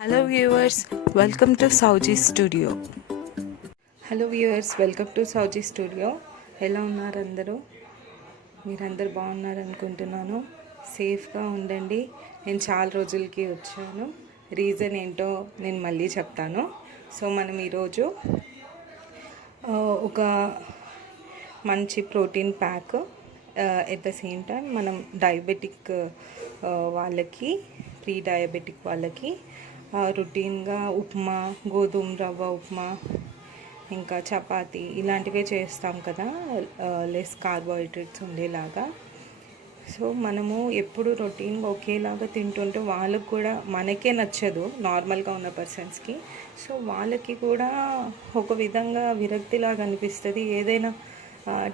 Hello viewers, welcome to Souji studio. ఎలా ఉన్నారు అందరూ? మీరందరూ బాగున్నారు అనుకుంటున్నాను. సేఫ్గా ఉండండి. నేను చాలా రోజులకి వచ్చాను. రీజన్ ఏంటో నేను మళ్ళీ చెప్తాను. సో మనం ఈరోజు ఒక మంచి protein pack, at the same time మనం డయాబెటిక్ వాళ్ళకి, ప్రీ డయాబెటిక్ వాళ్ళకి రొటీన్గా ఉప్మా, గోధుమ రవ్వ ఉప్మా, ఇంకా చపాతి ఇలాంటివే చేస్తాం కదా, లెస్ కార్బోహైడ్రేట్స్ ఉండేలాగా. సో మనము ఎప్పుడు రొటీన్గా ఒకేలాగా తింటుంటే వాళ్ళకు కూడా, మనకే నచ్చదు నార్మల్గా ఉన్న పర్సన్స్కి. సో వాళ్ళకి కూడా ఒక విధంగా విరక్తిలాగా అనిపిస్తుంది. ఏదైనా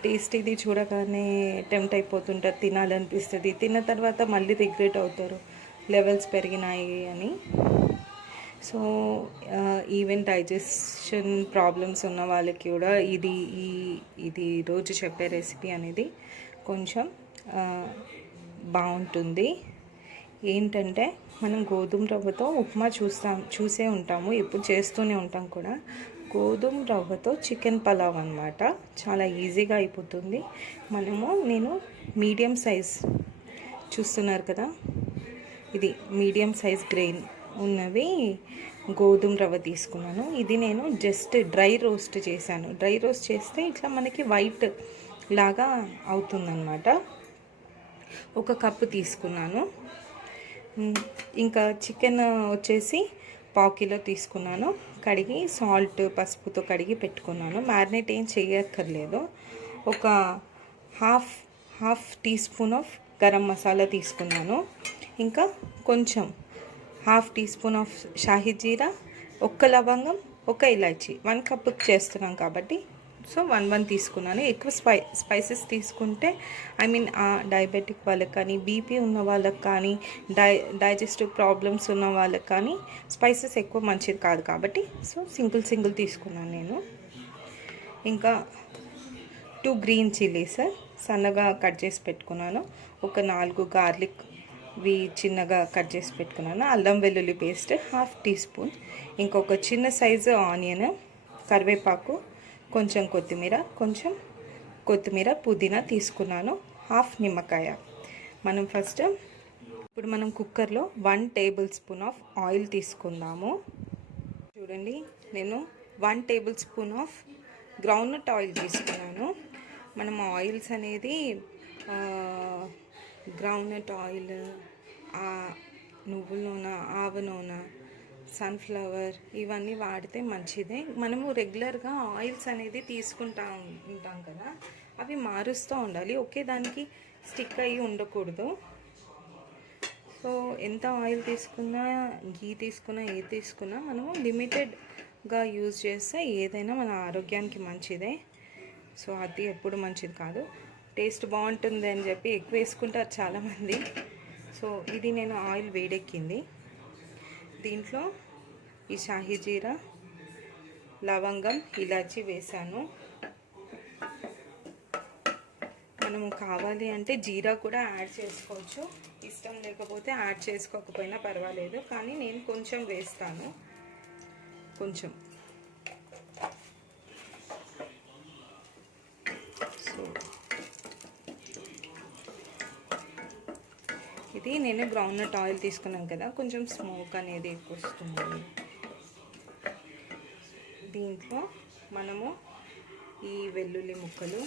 టేస్టీది చూడగానే టెంప్ట్ అయిపోతుంటారు, తినాలనిపిస్తుంది. తిన్న తర్వాత మళ్ళీ రిగ్రెట్ అవుతారు, లెవెల్స్ పెరిగినాయి అని. సో ఈవెన్ డైజెషన్ ప్రాబ్లమ్స్ ఉన్న వాళ్ళకి కూడా ఇది రోజు చెప్పే రెసిపీ అనేది కొంచెం బాగుంటుంది. ఏంటంటే మనం గోధుమ రవ్వతో ఉప్మా చూసే ఉంటాము, ఎప్పుడు చేస్తూనే ఉంటాం కూడా. గోధుమ రవ్వతో చికెన్ పలావ్ అన్నమాట. చాలా ఈజీగా అయిపోతుంది. నేను మీడియం సైజ్ చూస్తున్నారు కదా, ఇది మీడియం సైజ్ గ్రెయిన్ ఉన్నవి గోధుమ రవ్వ తీసుకున్నాను. ఇది నేను జస్ట్ డ్రై రోస్ట్ చేశాను. డ్రై రోస్ట్ చేస్తే ఇట్లా మనకి వైట్ లాగా అవుతుందన్నమాట. ఒక కప్పు తీసుకున్నాను. ఇంకా చికెన్ వచ్చేసి 1/2 కిలో తీసుకున్నాను. కడిగి సాల్ట్, పసుపుతో కడిగి పెట్టుకున్నాను. మ్యారినేట్ ఏం చేయక్కర్లేదు. ఒక half teaspoon of garam masala తీసుకున్నాను. ఇంకా కొంచెం 1/2 teaspoon of shahi jeera, ఒక్క లవంగం, ఒక ఇలాచి. 1 కప్పుకి చేస్తున్నాం కాబట్టి సో 1 తీసుకున్నాను. ఎక్కువ స్పైసెస్ తీసుకుంటే డయాబెటిక్ వాళ్ళకి కానీ, బీపీ ఉన్న వాళ్ళకి కానీ, డైజెస్టివ్ ప్రాబ్లమ్స్ ఉన్న వాళ్ళకి కానీ స్పైసెస్ ఎక్కువ మంచిది కాదు కాబట్టి సో సింగిల్ తీసుకున్నాను నేను. ఇంకా 2 గ్రీన్ చిల్లీస్ సన్నగా కట్ చేసి పెట్టుకున్నాను. ఒక 4 గార్లిక్ చిన్నగా కట్ చేసి పెట్టుకున్నాను. అల్లం వెల్లుల్లి పేస్ట్ 1/2 టీ స్పూన్. ఇంకొక చిన్న సైజు ఆనియన్, కరివేపాకు, కొంచెం కొత్తిమీర, పుదీనా తీసుకున్నాను. 1/2 నిమ్మకాయ. ఇప్పుడు మనం కుక్కర్లో 1 టేబుల్ స్పూన్ ఆఫ్ ఆయిల్ తీసుకుందాము. చూడండి, నేను 1 table spoon of groundnut oil తీసుకున్నాను. మనం ఆయిల్స్ అనేది గ్రౌండ్నట్ ఆయిల్, నువ్వుల నూనె, ఆవ నూనె, సన్ఫ్లవర్ ఇవన్నీ వాడితే మంచిదే. మనము రెగ్యులర్గా ఆయిల్స్ అనేది ఉంటాం కదా, అవి మారుస్తూ ఉండాలి. ఒకే దానికి స్టిక్ అయ్యి ఉండకూడదు. సో ఎంత ఆయిల్ తీసుకున్నా, ఏది తీసుకున్నా మనము లిమిటెడ్గా యూజ్ చేస్తే ఏదైనా మన ఆరోగ్యానికి మంచిదే. సో అది ఎప్పుడు మంచిది కాదు. టేస్ట్ బాగుంటుంది అని చెప్పి ఎక్కువ వేసుకుంటారు చాలామంది. సో ఇది నేను ఆయిల్ వేడెక్కింది. దీంట్లో ఈ షాహీ జీరా, లవంగం, ఇలాచి వేసాను. మనము కావాలి అంటే జీరా కూడా యాడ్ చేసుకోవచ్చు. ఇష్టం లేకపోతే యాడ్ చేసుకోకపోయినా పర్వాలేదు, కానీ నేను కొంచెం వేస్తాను. సో ఇది నేను గ్రౌండ్నట్ ఆయిల్ తీసుకున్నాను కదా, కొంచెం స్మోక్ అనేది ఎక్కువ వస్తుంది. దీంట్లో మనము ఈ వెల్లుల్లి ముక్కలు,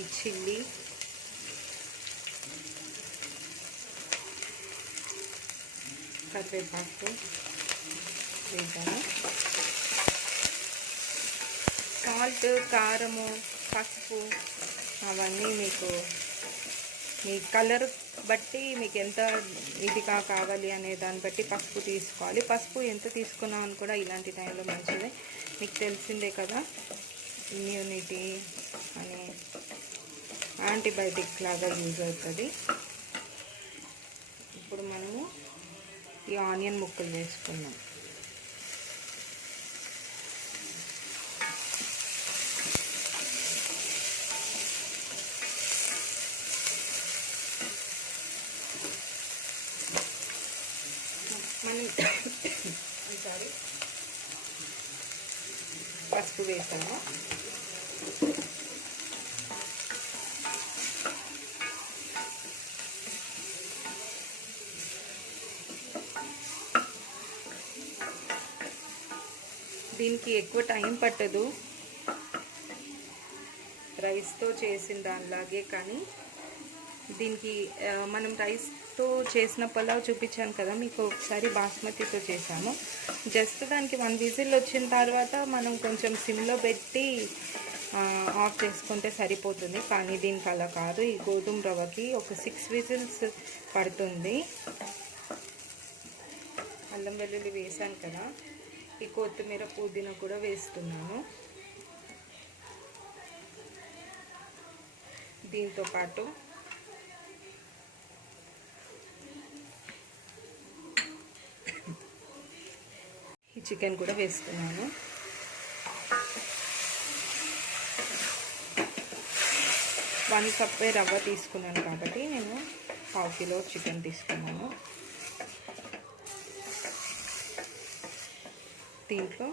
ఈ చిల్లీ, కరివేపాకు వేద్దాము. సాల్ట్, కారము, పసుపు అవన్నీ మీ కలర్ బట్టి, మీకు ఎంత ఇదిగా కావాలి అనే దాన్ని బట్టి పసుపు తీసుకోవాలి. పసుపు ఎంత తీసుకున్నామని కూడా ఇలాంటి టైంలో మంచిదే. మీకు తెలిసిందే కదా, ఇమ్యూనిటీ అనే యాంటీబయాటిక్ లాగా యూజ్ అవుతుంది. ఇప్పుడు మనము ఈ ఆనియన్ ముక్కలు వేసుకున్నాం. మనం సారీ పసుపు వేసాము. దీనికి ఎక్కువ టైం పట్టదు రైస్తో చేసిన దానిలాగే, కానీ దీనికి మనం రైస్తో చేసిన పులావ్ చూపించాను కదా మీకు, ఒకసారి బాస్మతితో చేసాము. జస్ట్ దానికి 1 విజిల్ వచ్చిన తర్వాత మనం కొంచెం సిమ్లో పెట్టి ఆఫ్ చేసుకుంటే సరిపోతుంది. కానీ దీనికి అలా కాదు, ఈ గోధుమ రవ్వకి ఒక 6 విజిల్స్ పడుతుంది. అల్లం వెల్లుల్లి వేసాను కదా, ఈ కొత్తిమీర పుదీనా కూడా వేస్తున్నాను. దీంతో పాటు ఈ చికెన్ కూడా వేస్తున్నాను. వన్ కప్ రవ్వ తీసుకున్నాను కాబట్టి నేను 1/2 కిలో చికెన్ తీసుకున్నాను. దీంట్లో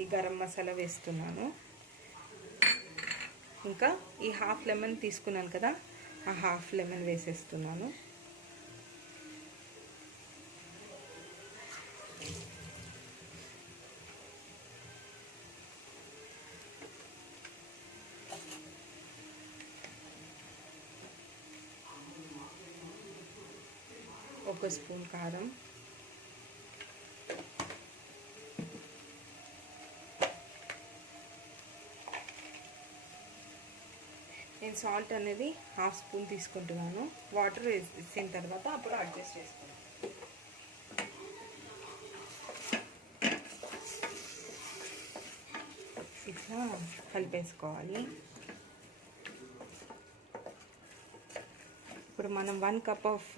ఈ గరం మసాలా వేస్తున్నాను. ఇంకా ఈ 1/2 లెమన్ తీసుకున్నాను కదా, ఆ 1/2 లెమన్ వేసేస్తున్నాను. ఒక స్పూన్ కారం, నేను సాల్ట్ అనేది 1/2 స్పూన్ తీసుకుంటున్నాను. వాటర్ వేసిన తర్వాత అప్పుడు అడ్జస్ట్ చేసుకుంటాను. ఇట్లా కలిపేసుకోవాలి. ఇప్పుడు మనం 1 కప్ ఆఫ్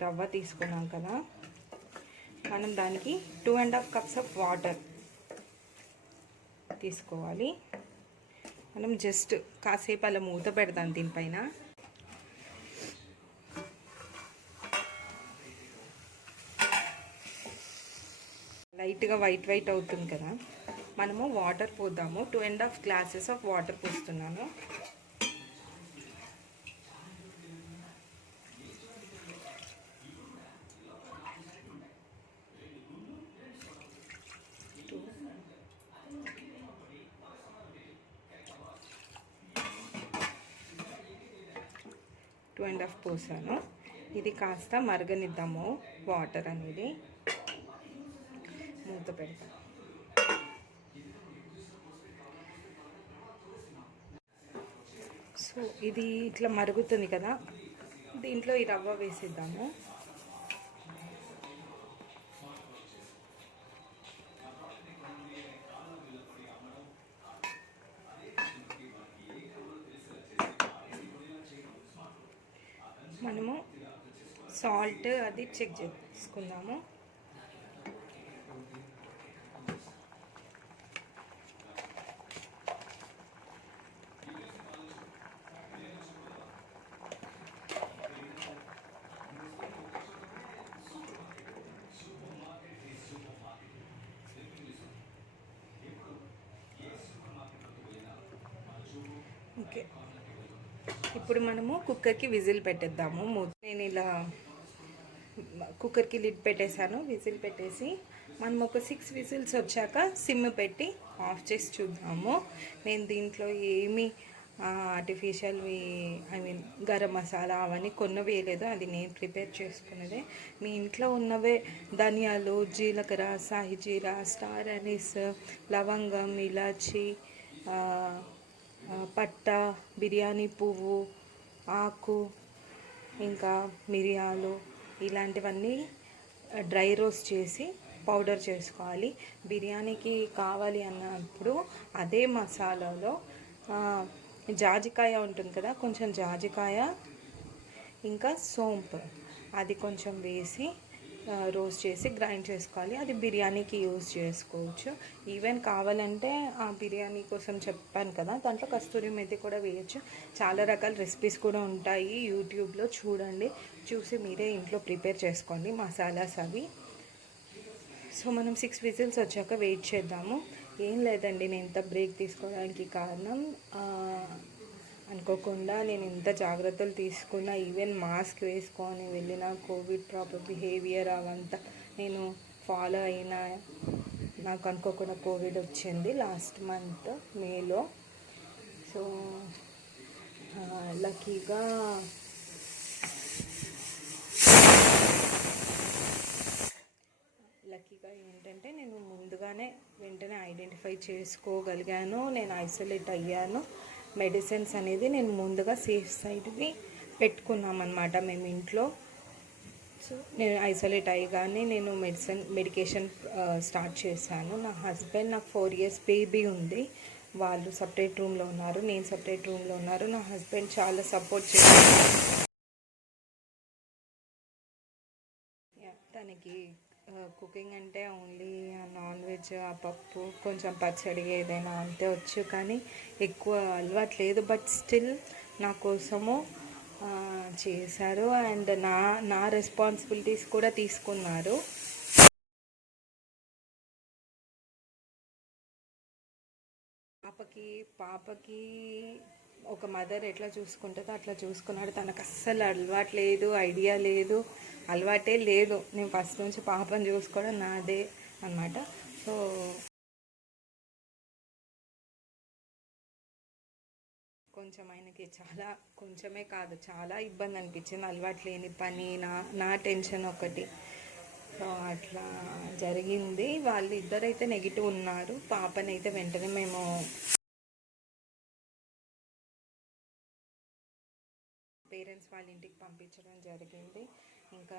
రవ్వ తీసుకున్నాం కదా, మనం దానికి 2.5 కప్స్ ఆఫ్ వాటర్ తీసుకోవాలి. మనం జస్ట్ కాసేపు అలా మూత పెడతాం దీనిపైన. లైట్గా వైట్ అవుతుంది కదా, మనము వాటర్ పోద్దాము. 2.5 గ్లాసెస్ ఆఫ్ వాటర్ పోస్తున్నాను. టూ అండ్ హాఫ్ పోసాను. ఇది కాస్త మరగనిద్దాము వాటర్ అనేది. మూత పెడతాం. సో ఇది ఇట్లా మరుగుతుంది కదా, దీంట్లో ఈ రవ్వ వేసేద్దాము. మనము సాల్ట్ అది చెక్ చేసుకుందాము. ఓకే, ఇప్పుడు మనము కుక్కర్కి విజిల్ పెట్టేద్దాము. నేను ఇలా కుక్కర్కి లిడ్ పెట్టేశాను. విజిల్ పెట్టేసి మనం ఒక 6 విజిల్స్ వచ్చాక సిమ్ పెట్టి ఆఫ్ చేసి చూద్దాము. నేను దీంట్లో ఏమి ఆర్టిఫిషియల్వి గరం మసాలా అవన్నీ కొన్నవి వేయలేదు, అది నేను ప్రిపేర్ చేసుకున్నదే. మీ ఇంట్లో ఉన్నవే ధనియాలు, జీలకర్ర, సాయి జీరా, స్టార్ అనీస్, లవంగం, ఇలాచి, పట్ట, బిర్యానీ పువ్వు, ఆకు, ఇంకా మిరియాలు, ఇలాంటివన్నీ డ్రై రోస్ట్ చేసి పౌడర్ చేసుకోవాలి. బిర్యానీకి కావాలి అన్నప్పుడు అదే మసాలాలో జాజికాయ ఉంటుంది కదా, కొంచెం జాజికాయ ఇంకా సోంపు అది కొంచెం వేసి రోస్ట్ చేసి గ్రైండ్ చేసుకోవాలి. అది బిర్యానీకి యూజ్ చేసుకోవచ్చు. ఈవెన్ కావాలంటే ఆ బిర్యానీ కోసం చెప్పాను కదా, దాంట్లో కస్తూరి మెథి కూడా వేయచ్చు. చాలా రకాల రెసిపీస్ కూడా ఉంటాయి యూట్యూబ్లో, చూడండి. చూసి మీరే ఇంట్లో ప్రిపేర్ చేసుకోండి మసాలాస్ అవి. సో మనం 6 విజిల్స్ వచ్చాక వెయిట్ చేద్దాము. ఏం లేదండి, నేను ఇంత బ్రేక్ తీసుకోవడానికి కారణం అనుకోకుండా నేను ఇంత జాగ్రత్తలు తీసుకున్నా, ఈవెన్ మాస్క్ వేసుకొని వెళ్ళిన కోవిడ్ ప్రాపర్ బిహేవియర్ అవంతా నేను ఫాలో అయినా నాకు అనుకోకుండా కోవిడ్ వచ్చింది లాస్ట్ మంత్ మేలో. సో లక్కీగా ఏంటంటే నేను ముందుగానే వెంటనే ఐడెంటిఫై చేసుకోగలిగాను. నేను ఐసోలేట్ అయ్యాను. మెడిసిన్స్ అనేది నేను ముందుగా సేఫ్ సైడ్వి పెట్టుకున్నామన్నమాట మేము ఇంట్లో. సో నేను ఐసోలేట్ అయ్యగానే నేను మెడికేషన్ స్టార్ట్ చేశాను. నా హస్బెండ్, నాకు 4 years బేబీ ఉంది, వాళ్ళు సపరేట్ రూమ్లో ఉన్నారు, నేను సపరేట్ రూమ్లో ఉన్నారు. నా హస్బెండ్ చాలా సపోర్ట్ చేశారు. తనకి కుకింగ్ అంటే ఓన్లీ నాన్ వెజ్, ఆ పప్పు, కొంచెం పచ్చడి ఏదైనా అంతే వచ్చు, కానీ ఎక్కువ అలవాటు లేదు. బట్ స్టిల్ నా కోసము చేశారు అండ్ నా రెస్పాన్సిబిలిటీస్ కూడా తీసుకున్నారు. పాపకి ఒక మదర్ ఎట్లా చూసుకుంటుందో అట్లా చూసుకున్నాడు. తనకు అస్సలు అలవాటు లేదు, ఐడియా లేదు, అలవాటే లేదు. నేను ఫస్ట్ నుంచి పాపని చూసుకోవడం నాదే అన్నమాట. సో కొంచెం ఆయనకి కొంచెమే కాదు, చాలా ఇబ్బంది అనిపించింది. అలవాటు లేని పని, నా టెన్షన్ ఒకటి. సో అట్లా జరిగింది. వాళ్ళు ఇద్దరైతే నెగిటివ్ ఉన్నారు. పాపనైతే వెంటనే మేము పేరెంట్స్ వాళ్ళ ఇంటికి పంపించడం జరిగింది. ఇంకా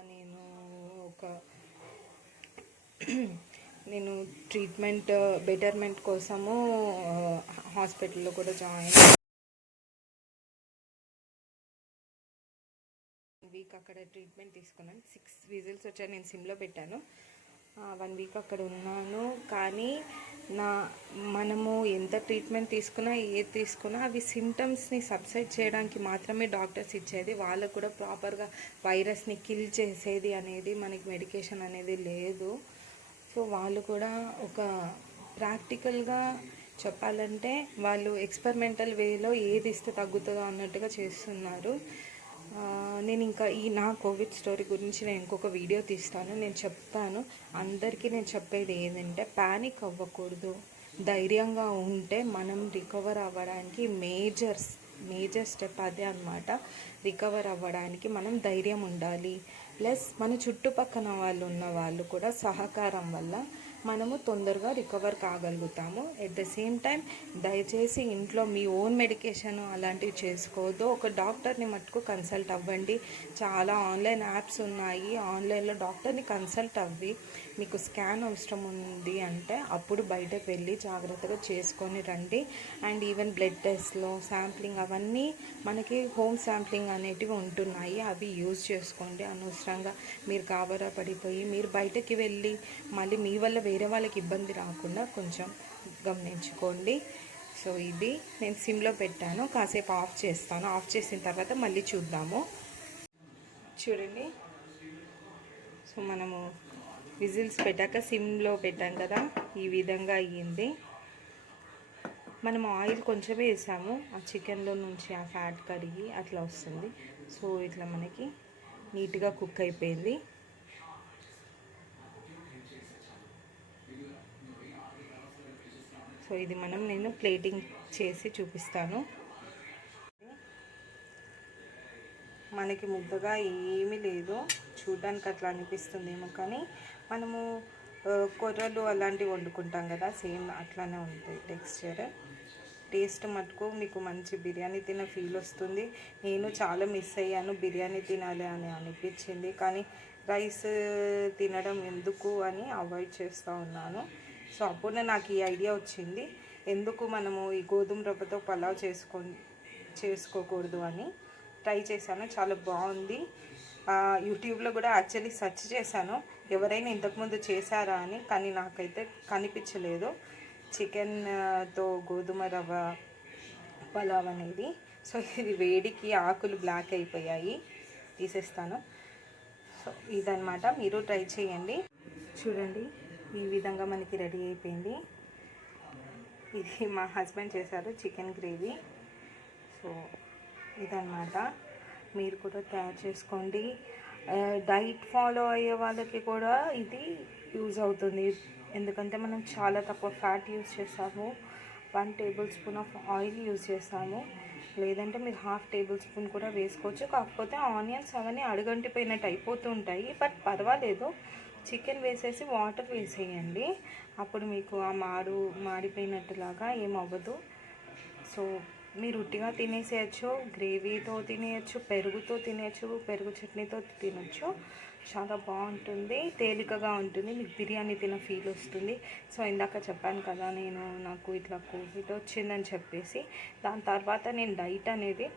నేను ట్రీట్మెంట్ బెటర్మెంట్ కోసము హాస్పిటల్లో కూడా జాయిన్ వీక్ అక్కడ ట్రీట్మెంట్ తీసుకున్నాను. 6 విజిల్స్ వచ్చాయి. నేను సిమ్లో పెట్టాను. 1 week అక్కడ ఉన్నాను. కానీ మనము ఎంత ట్రీట్మెంట్ తీసుకున్నా, ఏది తీసుకున్నా అవి సిమ్టమ్స్ని సబ్సైడ్ చేయడానికి మాత్రమే డాక్టర్స్ ఇచ్చేది. వాళ్ళకు కూడా ప్రాపర్గా వైరస్ని కిల్ చేసేది అనేది మనకి మెడికేషన్ అనేది లేదు. సో వాళ్ళు కూడా ఒక ప్రాక్టికల్గా చెప్పాలంటే వాళ్ళు ఎక్స్పెరిమెంటల్ వేలో ఏది ఇస్తే తగ్గుతుందో అన్నట్టుగా చేస్తున్నారు. నేను ఇంకా నా కోవిడ్ స్టోరీ గురించి నేను ఇంకొక వీడియో తీస్తాను. నేను చెప్తాను అందరికీ. నేను చెప్పేది ఏంటంటే ప్యానిక్ అవ్వకూడదు, ధైర్యంగా ఉంటే మనం రికవర్ అవ్వడానికి మేజర్ స్టెప్ అదే అన్నమాట. రికవర్ అవ్వడానికి మనం ధైర్యం ఉండాలి. ప్లస్ మన చుట్టుపక్కన ఉన్న వాళ్ళు కూడా సహకారం వల్ల మనము తొందరగా రికవర్ కాగలుగుతాము. ఎట్ ద సేమ్ టైం దయచేసి ఇంట్లో మీ ఓన్ మెడికేషన్ అలాంటివి చేసుకోవద్దు. ఒక డాక్టర్ని మట్టుకు కన్సల్ట్ అవ్వండి. చాలా ఆన్లైన్ యాప్స్ ఉన్నాయి. ఆన్లైన్లో డాక్టర్ని కన్సల్ట్ అవ్వి మీకు స్కాన్ అవసరం ఉంది అంటే అప్పుడు బయటకు వెళ్ళి జాగ్రత్తగా చేసుకొని రండి. అండ్ ఈవెన్ బ్లడ్ టెస్ట్లో శాంప్లింగ్ అవన్నీ మనకి హోమ్ శాంప్లింగ్ అనేటివి ఉంటున్నాయి. అవి యూజ్ చేసుకోండి. అనవసరంగా మీరు గాబరా పడిపోయి మీరు బయటకి వెళ్ళి మళ్ళీ మీ వల్ల వేరే వాళ్ళకి ఇబ్బంది రాకుండా కొంచెం గమనించుకోండి. సో ఇది నేను సిమ్లో పెట్టాను. కాసేపు ఆఫ్ చేస్తాను. ఆఫ్ చేసిన తర్వాత మళ్ళీ చూద్దాము. చూడండి, సో మనము విజిల్స్ పెట్టాక సిమ్లో పెట్టాం కదా, ఈ విధంగా అయ్యింది. మనం ఆయిల్ కొంచెమే వేసాము. ఆ చికెన్లో నుంచి ఆ ఫ్యాట్ కరిగి అట్లా వస్తుంది. సో ఇట్లా మనకి నీట్గా కుక్ అయిపోయింది. సో ఇది నేను ప్లేటింగ్ చేసి చూపిస్తాను. మనకి ముద్దగా ఏమీ లేదు, చూడడానికి అట్లా అనిపిస్తుందేమో, కానీ మనము కొర్రలు అలాంటివి వండుకుంటాం కదా, సేమ్ అట్లానే ఉంటుంది టెక్స్చర్. టేస్ట్ మటుకు మీకు మంచి బిర్యానీ తిన్న ఫీల్ వస్తుంది. నేను చాలా మిస్ అయ్యాను, బిర్యానీ తినాలి అని అనిపించింది, కానీ రైస్ తినడం ఎందుకు అని అవాయిడ్ చేస్తూ ఉన్నాను. సో అప్పుడు నాకు ఈ ఐడియా వచ్చింది, ఎందుకు మనము ఈ గోధుమ రవ్వతో పలావ్ చేసుకోకూడదు అని ట్రై చేశాను. చాలా బాగుంది. యూట్యూబ్లో కూడా యాక్చువల్లీ సెర్చ్ చేశాను ఎవరైనా ఇంతకుముందు చేశారా అని, కానీ నాకైతే కనిపించలేదు చికెన్తో గోధుమ రవ్వ పలావ్ అనేది. సో ఇది వేడికి ఆకులు బ్లాక్ అయిపోయాయి, తీసేస్తాను. సో ఇదన్నమాట, మీరు ట్రై చేయండి. చూడండి ఈ విధంగా మనకి రెడీ అయిపోయింది. ఇది మా హస్బెండ్ చేశారు చికెన్ గ్రేవీ. సో ఇదన్నమాట, మీరు కూడా తయారు చేసుకోండి. డైట్ ఫాలో అయ్యే వాళ్ళకి కూడా ఇది యూజ్ అవుతుంది, ఎందుకంటే మనం చాలా తక్కువ ఫ్యాట్ యూజ్ చేస్తాము, 1 table spoon of oil use చేస్తాము. లేదంటే మీరు 1/2 టేబుల్ స్పూన్ కూడా వేసుకోవచ్చు. కాకపోతే ఆనియన్స్ అవన్నీ అడుగంటిపోయినట్టు అయిపోతూ ఉంటాయి, బట్ పర్వాలేదు. చికెన్ వేసేసి వాటర్ వేసేయండి, అప్పుడు మీకు ఆ మాడిపోయినట్టులాగా ఏమవ్వదు. సో మీరు ఉట్టిగా తినేసేయచ్చు, గ్రేవీతో తినేయచ్చు, పెరుగుతో తినేయచ్చు, పెరుగు చట్నీతో తినచ్చు. చాలా బాగుంటుంది, తేలికగా ఉంటుంది, మీకు బిర్యానీ తిన ఫీల్ వస్తుంది. సో ఇందాక చెప్పాను కదా, నాకు ఇట్లా కోవిడ్ వచ్చిందని చెప్పేసి, దాని తర్వాత నేను డైట్ అనేది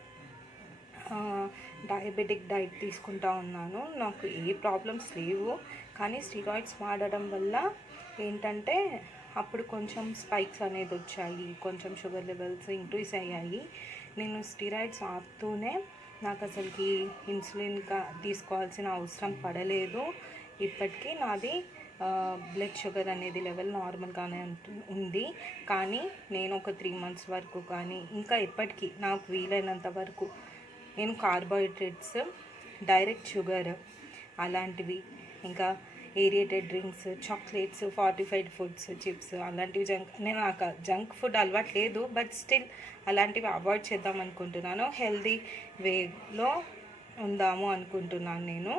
డయాబెటిక్ డైట్ తీసుకుంటా ఉన్నాను. నాకు ఏ ప్రాబ్లమ్స్ లేవు, కానీ స్టీరాయిడ్స్ వాడడం వల్ల ఏంటంటే అప్పుడు కొంచెం స్పైక్స్ అనేది వచ్చాయి, కొంచెం షుగర్ లెవెల్స్ ఇంక్రీజ్ అయ్యాయి. నేను స్టీరాయిడ్స్ ఆపుతూనే నాకు అసలుకి ఇన్సులిన్ తీసుకోవాల్సిన అవసరం పడలేదు. ఇప్పటికీ నాది బ్లడ్ షుగర్ అనేది లెవెల్ నార్మల్గానే ఉంది. కానీ నేను ఒక 3 మంత్స్ వరకు కానీ ఇంకా ఎప్పటికీ నాకు వీలైనంత వరకు నేను కార్బోహైడ్రేట్స్, డైరెక్ట్ షుగర్ అలాంటివి, ఇంకా aerated drinks, chocolates, fortified foods, chips అలాంటివి నేను నాకు జంక్ ఫుడ్ అలవాటు లేదు, బట్ స్టిల్ అలాంటివి అవాయిడ్ చేద్దాం అనుకుంటున్నాను. హెల్దీ వేలో ఉందాము అనుకుంటున్నాను నేను.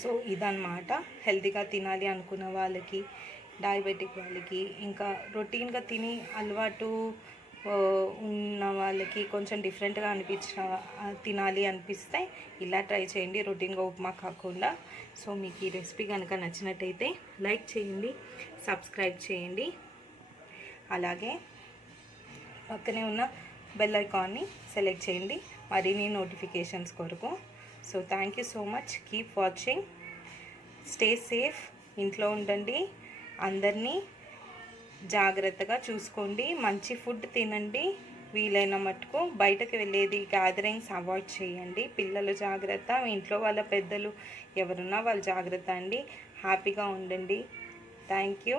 సో ఇదన్నమాట, హెల్తీగా తినాలి అనుకున్న వాళ్ళకి, డయాబెటిక్ వాళ్ళకి, ఇంకా రొటీన్గా తిని అలవాటు ఉన్న వాళ్ళకి, కొంచెం డిఫరెంట్గా తినాలి అనిపిస్తే ఇలా ట్రై చేయండి, రొటీన్గా ఉప్మా కాకుండా. సో మీకు ఈ రెసిపీ కనుక నచ్చినట్టయితే లైక్ చేయండి, సబ్స్క్రైబ్ చేయండి, అలాగే పక్కనే ఉన్న బెల్ ఐకాన్ని సెలెక్ట్ చేయండి మరిన్ని నోటిఫికేషన్స్ కొరకు. So thank you so much, keep watching, stay safe, ఇంట్లో ఉండండి, అందరినీ జాగ్రత్తగా చూసుకోండి, మంచి ఫుడ్ తినండి, వీలైన మటుకు బయటకు వెళ్ళేది గ్యాదరింగ్స్ అవాయిడ్ చేయండి. పిల్లలు జాగ్రత్త, మీ ఇంట్లో వాళ్ళ పెద్దలు ఎవరున్నా వాళ్ళు జాగ్రత్త అండి. హ్యాపీగా ఉండండి. Thank you.